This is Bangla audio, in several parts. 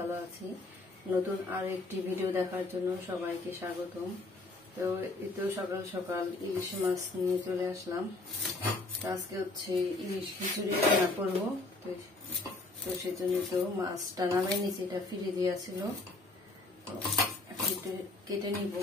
ভালো আছি। নতুন আর একটি ভিডিও দেখার জন্য সবাইকে স্বাগতম। তো এই তো সকাল সকাল ইলিশ মাছ নিয়ে চলে আসলাম। আজকে হচ্ছে ইলিশ খিচুড়ি রান্না করবো। তো সেজন্য তো মাছটা নামাই নিচে, এটা ফিরে দিয়েছিল, তো এখন কেটে নিব।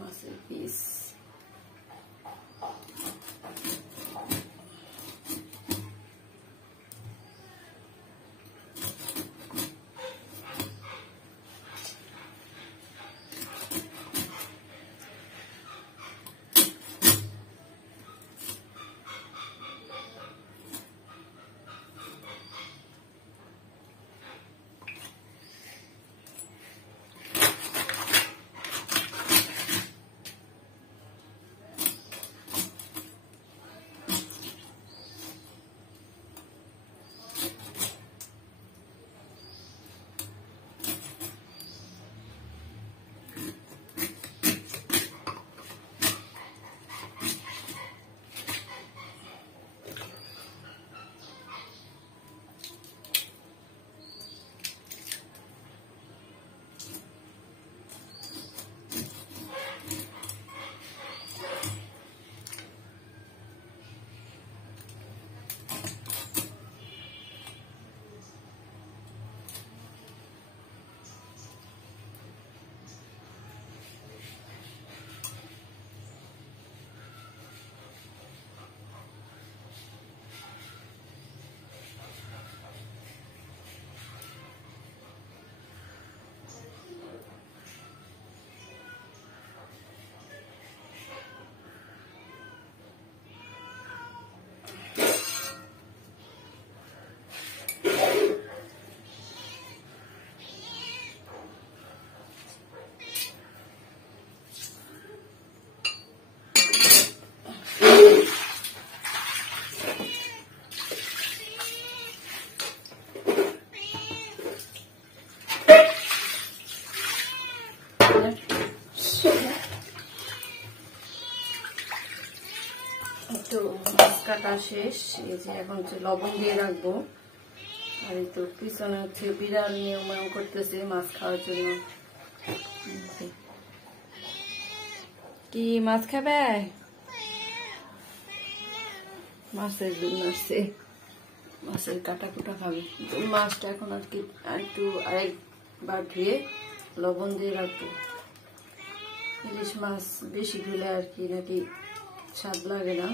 মাছের পিস তো মাছ কাটা শেষ। এই যে এখন হচ্ছে লবণ দিয়ে রাখবো। আর এই তো পিছনে হচ্ছে বিড়াল নিয়ম করতেছে মাছ খাওয়ার জন্য। কি মাছ খাবে? মাছের জন্য আসছে, মাছের কাটা কুটা খাবে। মাছটা এখন আর কি একটু আরেকবার ধুয়ে লবণ দিয়ে রাখবো। ইলিশ মাছ বেশি ধুলে আর কি নাকি স্বাদ লাগে না।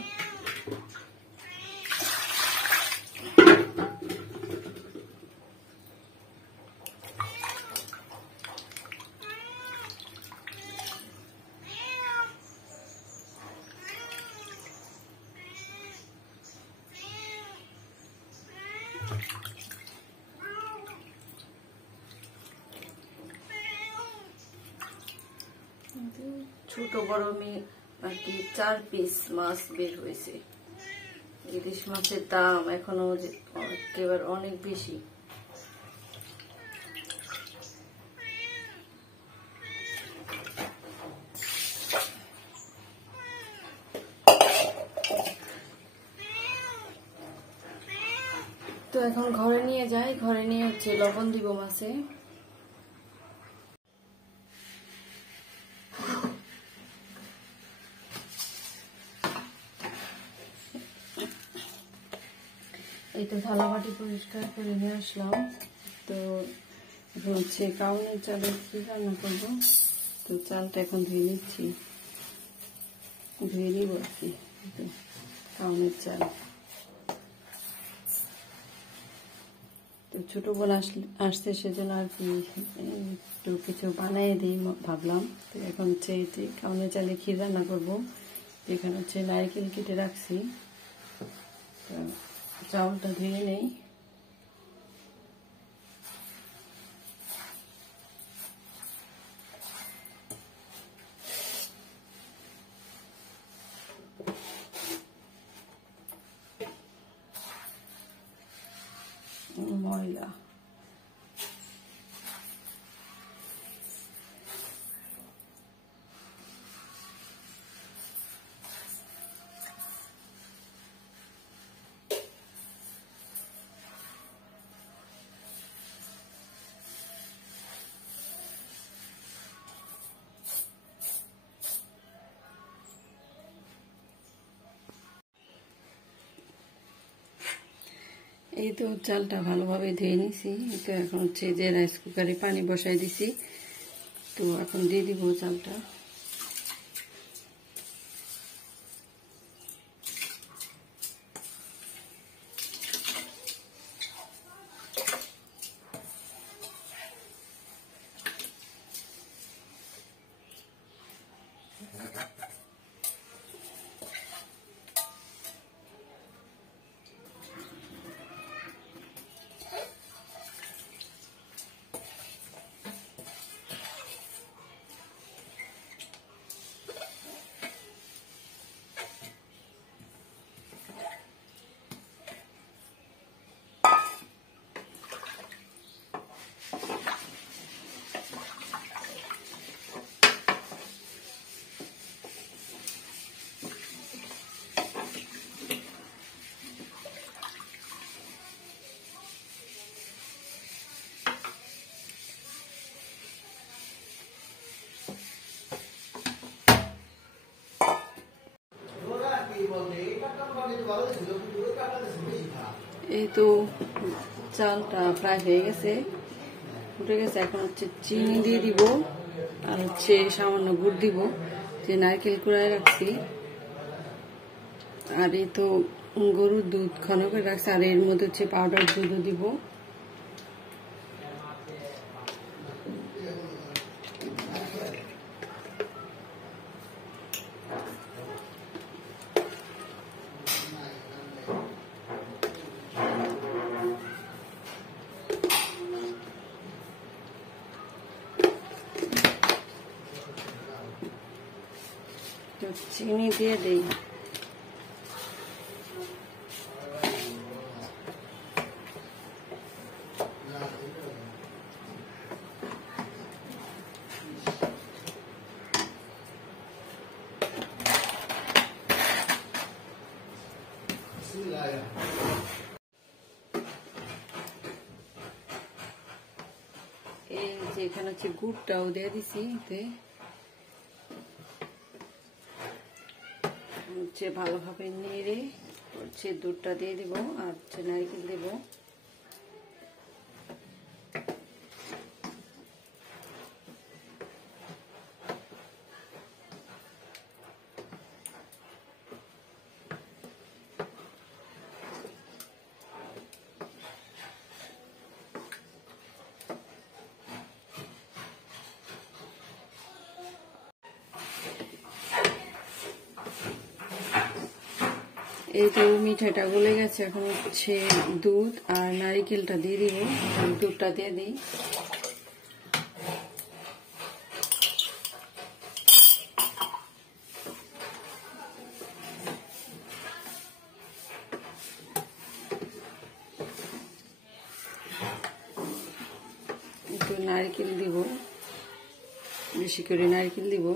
ছোট বড় আর কি 4 পিস মাছ বের হয়েছে। ইলিশ মাছের দাম এখনো একেবারে অনেক বেশি। তো এখন ঘরে নিয়ে যাই, ঘরে নিয়ে লবণ দিব মাছে। এই তো থালা বাটি পরিষ্কার করে নিয়ে আসলাম। তো কাউনের চালের কি রান্না করবো, তো চালটা এখন ধুয়ে নিচ্ছি, ধুয়ে নিব আর কি। কাউনের চাল তো ছোট বোন আসছে সেজন্য আর কি একটু কিছু বানিয়ে দিই ভাবলাম। তো এখন কাউনের চালে ক্ষীর রান্না করবো। এখানে নারকেল কেটে রাখছি, চাউলটা ধুয়ে নেই। ময়লা এই তো চালটা ভালোভাবে ধুয়ে নিছি। তো এখন যে রাইস কুকারে পানি বসাই দিছি, তো এখন দিয়ে দিব চালটা। এই তো চালটা প্রায় হয়ে গেছে, উঠে গেছে। এখন চিনি দিয়ে দিব, আর সামান্য গুড় দিব, নারকেল কুড়ায় রাখছি। আর এই তো গরুর দুধ ঘন করে রাখছি, আর এর মধ্যে পাউডার দুধও দিব। চিনি দিয়ে দেই। এই যে এখানে গুড়টাও দিয়ে দিছি, ভালোভাবে নেড়ে দুধটা দিয়ে দিব, আর নারকেল দেব। এই তো মিঠাইটা গলে গেছে, এখন দুধ আর নারিকেলটা দিয়ে দিব। দুধটা দিয়ে দিই। নারকেল দিব, বেশি করে নারকেল দিব।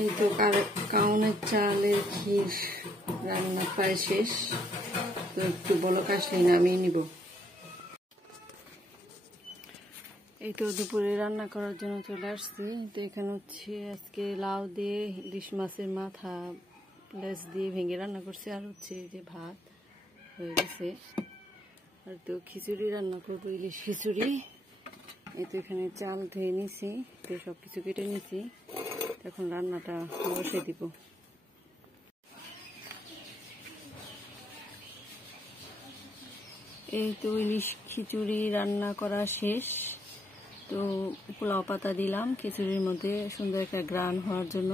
এই তো কাউনের চালের ক্ষীর রান্না প্রায় শেষ, তো একটু বলক আসলে নামিয়ে নিব। এই তো দুপুরে রান্না করার জন্য চলে আসছি। তো এখানে হচ্ছে আজকে লাউ দিয়ে ইলিশ মাছের মাথা লেজ দিয়ে ভেঙে রান্না করছি, আর হচ্ছে যে ভাত হয়ে গেছে। আর তো খিচুড়ি রান্না করবো, ইলিশ খিচুড়ি। এই তো এখানে চাল ধুয়ে নিছি, তো সব কিছু কেটে নিছি, এখন রান্নাটা বসে দিব। এই তো ইলিশ খিচুড়ি রান্না করা শেষ। তো পোলাও পাতা দিলাম খিচুড়ির মধ্যে সুন্দর একটা গ্রান হওয়ার জন্য।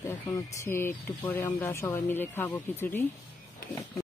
তো এখন হচ্ছে একটু পরে আমরা সবাই মিলে খাবো খিচুড়ি।